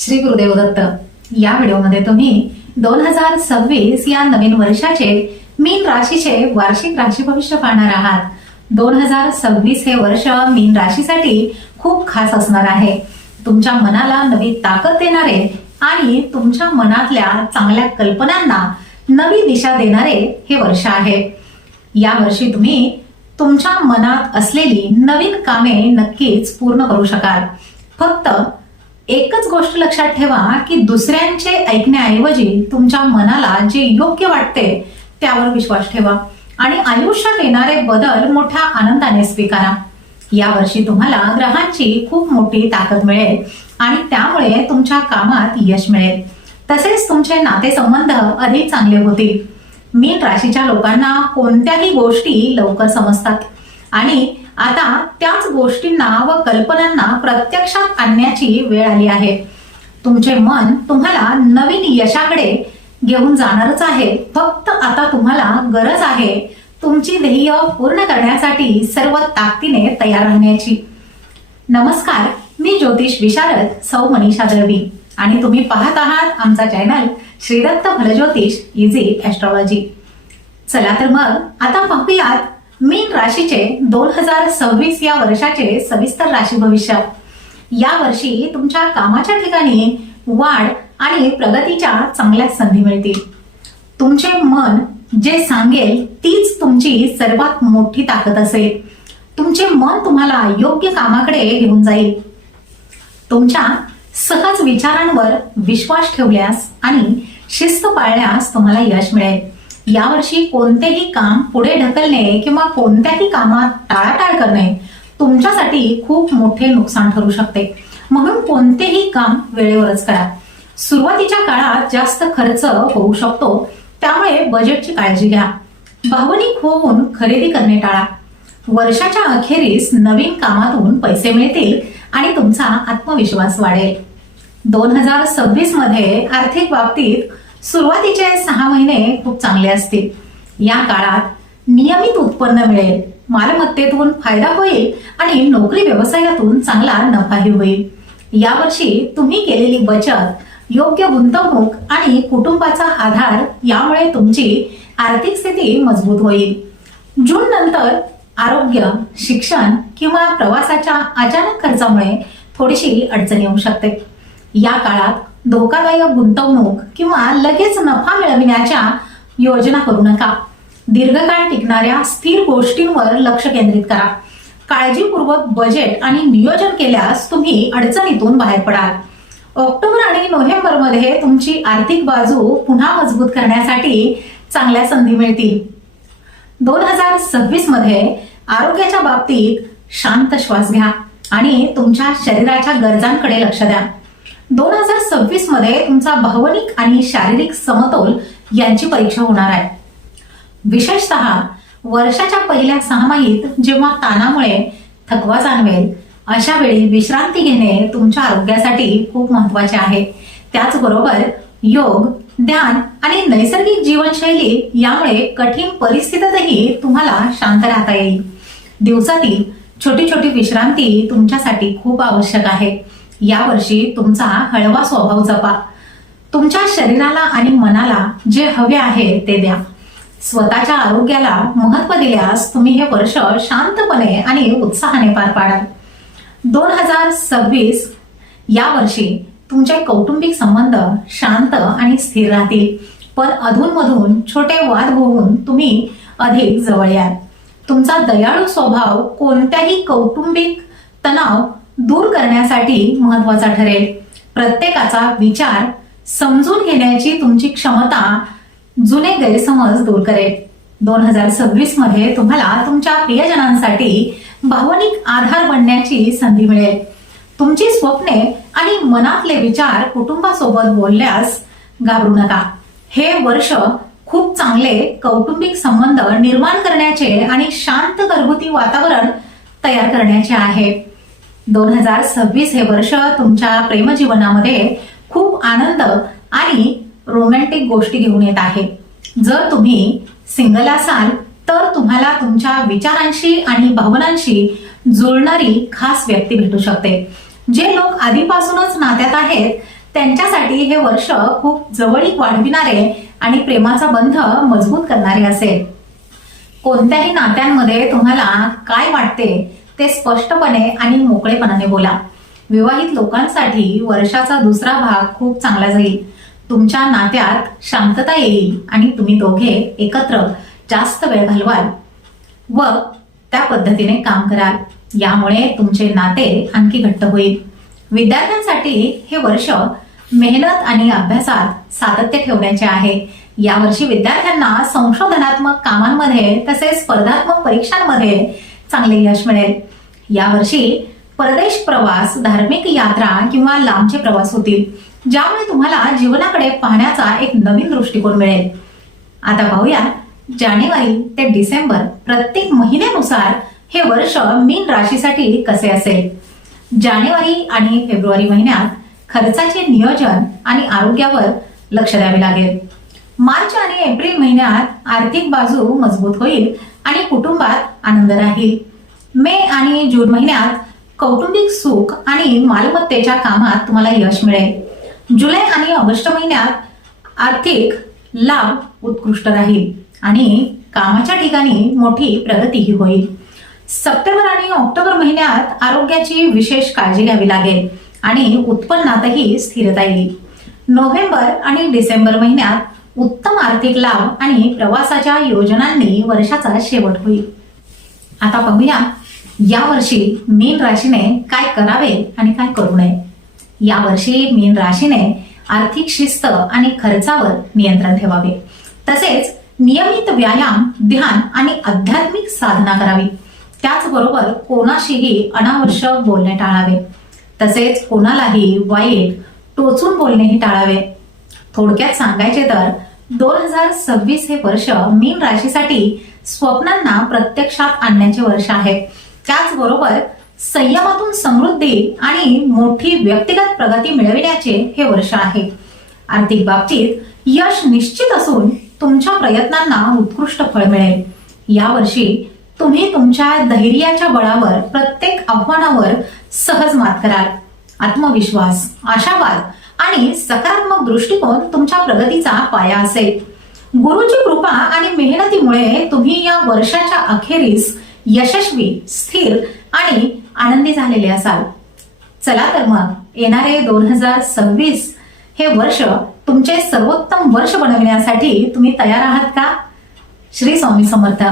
श्री गुरुदेव दत्त। या व्हिडिओमध्ये तुम्ही 2026 या नवीन वर्षाचे मीन राशीचे वार्षिक राशी भविष्य पाहणार आहात। 2026 हे वर्ष मीन राशीसाठी खूप खास असणार आहे। तुमच्या मनाला नवी ताकद देणारे आणि तुमच्या मनातल्या चांगल्या कल्पनांना नवी दिशा देणारे हे वर्ष आहे। या वर्षी तुम्ही तुमच्या मनात असलेली नवीन कामे नक्कीच पूर्ण करू शकाल। फक्त एकच गोष्ट लक्षात ठेवा की दुसऱ्यांचे ऐकण्याऐवजी तुमच्या मनाला जे योग्य वाटते त्यावर विश्वास ठेवा आणि आयुष्यात येणारे बदल मोठ्या आनंदाने स्वीकारा। या वर्षी तुम्हाला ग्रहांची खूप मोठी ताकद मिळेल आणि त्यामुळे तुमच्या कामात यश मिळेल। तसेच तुमचे नातेसंबंध अधिक चांगले होतील। मीन राशीच्या लोकांना कोणत्याही गोष्टी लवकर समजतात आणि आता त्याच गोष्टींना व कल्पनांना प्रत्यक्षात आणण्याची वेळ आली आहे। तुमचे मन तुम्हाला नवीन यशाकडे घेऊन जाणारच आहे। फक्त आता तुम्हाला गरज आहे तुमची ध्येय पूर्ण करण्यासाठी सर्व ताकदीने तयार राहण्याची। नमस्कार, मी ज्योतिष विशारद सौ मनीषा दळवी आणि तुम्ही पाहत आहात आमचा चॅनल श्री दत्त फलज्योतिष इझी ॲस्ट्रॉलॉजी। चला तर मग आता पाहूयात मीन राशीचे 2026 या वर्षाचे सविस्तर राशी भविष्य। या वर्षी तुमच्या कामाच्या ठिकाणी वाढ आणि प्रगतीच्या चांगल्या संधी मिळतील। तुमचे मन जे सांगेल तीच तुमची सर्वात मोठी ताकद असेल। तुमचे मन तुम्हाला योग्य कामाकडे घेऊन जाईल। तुमच्या सहज विचारांवर विश्वास ठेवल्यास आणि शिस्त पाळल्यास तुम्हाला यश मिळेल। यावर्षी कोणतेही काम पुढे ढकलणे किंवा कोणत्याही कामात टाळाटाळ करणे तुमच्यासाठी खूप मोठे नुकसान ठरू शकते। म्हणून कोणतेही काम वेळेवरच करा। सुरुवातीच्या काळात जास्त खर्च होऊ शकतो, त्यामुळे बजेटची काळजी घ्या। भावनिक होऊन खरेदी करणे टाळा। वर्षाच्या अखेरीस नवीन कामातून पैसे मिळतील आणि तुमचा आत्मविश्वास वाढेल। 2026 मध्ये आर्थिक बाबतीत सुरुवातीचे 6 महिने खूप चांगले असतील। या काळात नियमित उत्पन्न मिळेल, मालमत्तेतून फायदा होईल आणि नोकरी व्यवसायातून चांगला नफाही होईल। यावर्षी तुम्ही केलेली बचत, योग्य गुंतवणूक आणि कुटुंबाचा आधार यामुळे तुमची आर्थिक स्थिती मजबूत होईल। जून नंतर आरोग्य, शिक्षण किंवा प्रवासाच्या अचानक खर्चामुळे थोडीशी अडचण येऊ शकते। या काळात धोकादायक गुंतवणूक किंवा लगेच नफा मिळविण्याच्या योजना करू नका। दीर्घकाळ टिकणाऱ्या स्थिर गोष्टींवर लक्ष केंद्रित करा। काळजीपूर्वक बजेट आणि नियोजन केल्यास तुम्ही अडचणीतून बाहेर पडाल। ऑक्टोबर आणि नोव्हेंबर मध्ये तुमची आर्थिक बाजू पुन्हा मजबूत करण्यासाठी चांगल्या संधी मिळतील। 2026 मध्ये आरोग्याच्या बाबतीत शांत श्वास घ्या आणि तुमच्या शरीराच्या गरजांकडे लक्ष द्या। 2026 मध्ये तुमचा भावनिक आणि शारीरिक समतोल यांची परीक्षा होणार आहे। विशेषतः वर्षाच्या पहिल्या 6 महिन्यात जेव्हा ताणामुळे थकवा जाणवेल अशा वेळी विश्रांती घेणे तुमच्या आरोग्यासाठी खूप महत्त्वाचे आहे। त्याचबरोबर योग, ध्यान आणि नैसर्गिक जीवनशैली यामुळे कठीण परिस्थितीतही तुम्हाला शांत राहता येईल। दिवसातील छोटी छोटी विश्रांती तुमच्यासाठी खूप आवश्यक आहे। यावर्षी तुमचा हळवा स्वभाव जपा। तुमच्या शरीराला आणि मनाला जे हवे आहे ते द्या। स्वतःच्या आरोग्याला महत्त्व दिल्यास तुम्ही हे वर्ष शांतपणे आणि उत्साहाने पार पाडाल। 2026 या वर्षी तुमचे कौटुंबिक संबंध शांत आणि स्थिर राहतील, पण अधूनमधून छोटे वाद होऊन तुम्ही अधिक जवळ याल। तुमचा दयाळू स्वभाव कोणत्याही कौटुंबिक तणाव दूर करण्यासाठी महत्त्वाचा ठरेल। प्रत्येकाचा विचार समजून घेण्याची तुमची क्षमता जुने गैरसमज दूर करेल। 2026 मध्ये तुम्हाला तुमच्या प्रियजनांसाठी भावनिक आधार बनण्याची संधी मिळेल। तुमची स्वप्ने आणि मनातले विचार कुटुंबासोबत बोलल्यास घाबरू नका। हे वर्ष खूप चांगले कौटुंबिक संबंध निर्माण करण्याचे आणि शांत घरगुती वातावरण तयार करण्याचे आहे। 2026 हे वर्ष तुमच्या प्रेमजीवनामध्ये खूप आनंद आणि रोमॅन्टिक गोष्टी घेऊन येत आहे। जर तुम्ही सिंगल असाल तर तुम्हाला तुमच्या विचारांशी आणि भावनांशी जुळणारी खास व्यक्ती भेटू शकते। जे लोक आधीपासूनच नात्यात आहेत त्यांच्यासाठी हे वर्ष खूप जवळीक वाढविणारे आणि प्रेमाचा बंध मजबूत करणारे असेल. कोणत्याही नात्यांमध्ये तुम्हाला काय वाटते ते स्पष्टपणे आणि मोकळेपणाने बोला. विवाहित लोकांसाठी वर्षाचा दुसरा भाग खूप चांगला जाईल. तुमच्या नात्यात शांतता येईल आणि तुम्ही दोघे एकत्र जास्त वेळ घालवाल व त्या पद्धतीने काम कराल. यामुळे तुमचे नाते आणखी घट्ट होईल. विद्यार्थ्यांसाठी हे वर्ष मेहनत आणि अभ्यासात सातत्य ठेवण्याचे आहे. यावर्षी विद्यार्थ्यांना संशोधनात्मक कामांमध्ये तसेच स्पर्धात्मक परीक्षांमध्ये चांगले यश मिळेल. यावर्षी परदेश प्रवास, धार्मिक यात्रा किंवा लांबचे प्रवास होतील, ज्यामुळे तुम्हाला जीवनाकडे पाहण्याचा एक नवीन दृष्टिकोन मिळेल. आता पाहूया जानेवारी ते डिसेंबर प्रत्येक महिन्यानुसार हे वर्ष मीन राशीसाठी कसे असेल. जानेवारी आणि फेब्रुवारी महिन्यात खर्चाचे नियोजन आणि आरोग्यावर लक्ष द्यावे लागेल. मार्च आणि एप्रिल महिन्यात आर्थिक बाजू मजबूत होईल आणि कुटुंबात आनंद राहील. मे आणि जून महिन्यात कौटुंबिक सुख आणि मालमत्तेच्या कामात तुम्हाला यश मिळेल. जुलै आणि ऑगस्ट महिन्यात आर्थिक लाभ उत्कृष्ट राहील आणि कामाच्या ठिकाणी मोठी प्रगतीही होईल. सप्टेंबर आणि ऑक्टोबर महिन्यात आरोग्याची विशेष काळजी घ्यावी लागेल आणि उत्पन्नातही स्थिरता येईल. नोव्हेंबर आणि डिसेंबर महिन्यात उत्तम आर्थिक लाभ आणि प्रवासाच्या योजनांनी वर्षाचा शेवट होईल. आता पाहूया यावर्षी मीन राशीने काय करावे आणि काय करू नये. यावर्षी मीन राशीने आर्थिक शिस्त आणि खर्चावर नियंत्रण ठेवावे. तसेच नियमित व्यायाम, ध्यान आणि आध्यात्मिक साधना करावी. त्याचबरोबर कोणाशीही अनावश्यक बोलणे टाळावे. तसेच कोणालाही वाईट टोचून बोलणेही टाळावे. थोडक्यात सांगायचे तर 2026 हे वर्ष मीन राशीसाठी स्वप्नांना प्रत्यक्षात आणण्याचे वर्ष आहे. त्याचबरोबर संयमातून समृद्धी आणि मोठी व्यक्तिगत प्रगती मिळविण्याचे हे वर्ष आहे. आर्थिक बाबतीत यश निश्चित असून तुमच्या प्रयत्नांना उत्कृष्ट फळ मिळेल. यावर्षी तुम्ही तुमच्या धैर्याच्या बळावर प्रत्येक आव्हानावर सहज मात कराल. आत्मविश्वास, आशावाद आणि सकारात्मक दृष्टिकोन तुमच्या प्रगतीचा पाया असेल. गुरुची कृपा आणि मेहनतीमुळे तुम्ही या वर्षाच्या अखेरीस यशस्वी, स्थिर आणि आनंदी झालेले असाल. चला तर मग येणारे 2026 हे वर्ष तुमचे सर्वोत्तम वर्ष बनविण्यासाठी तुम्ही तयार आहात का? श्री स्वामी समर्थ.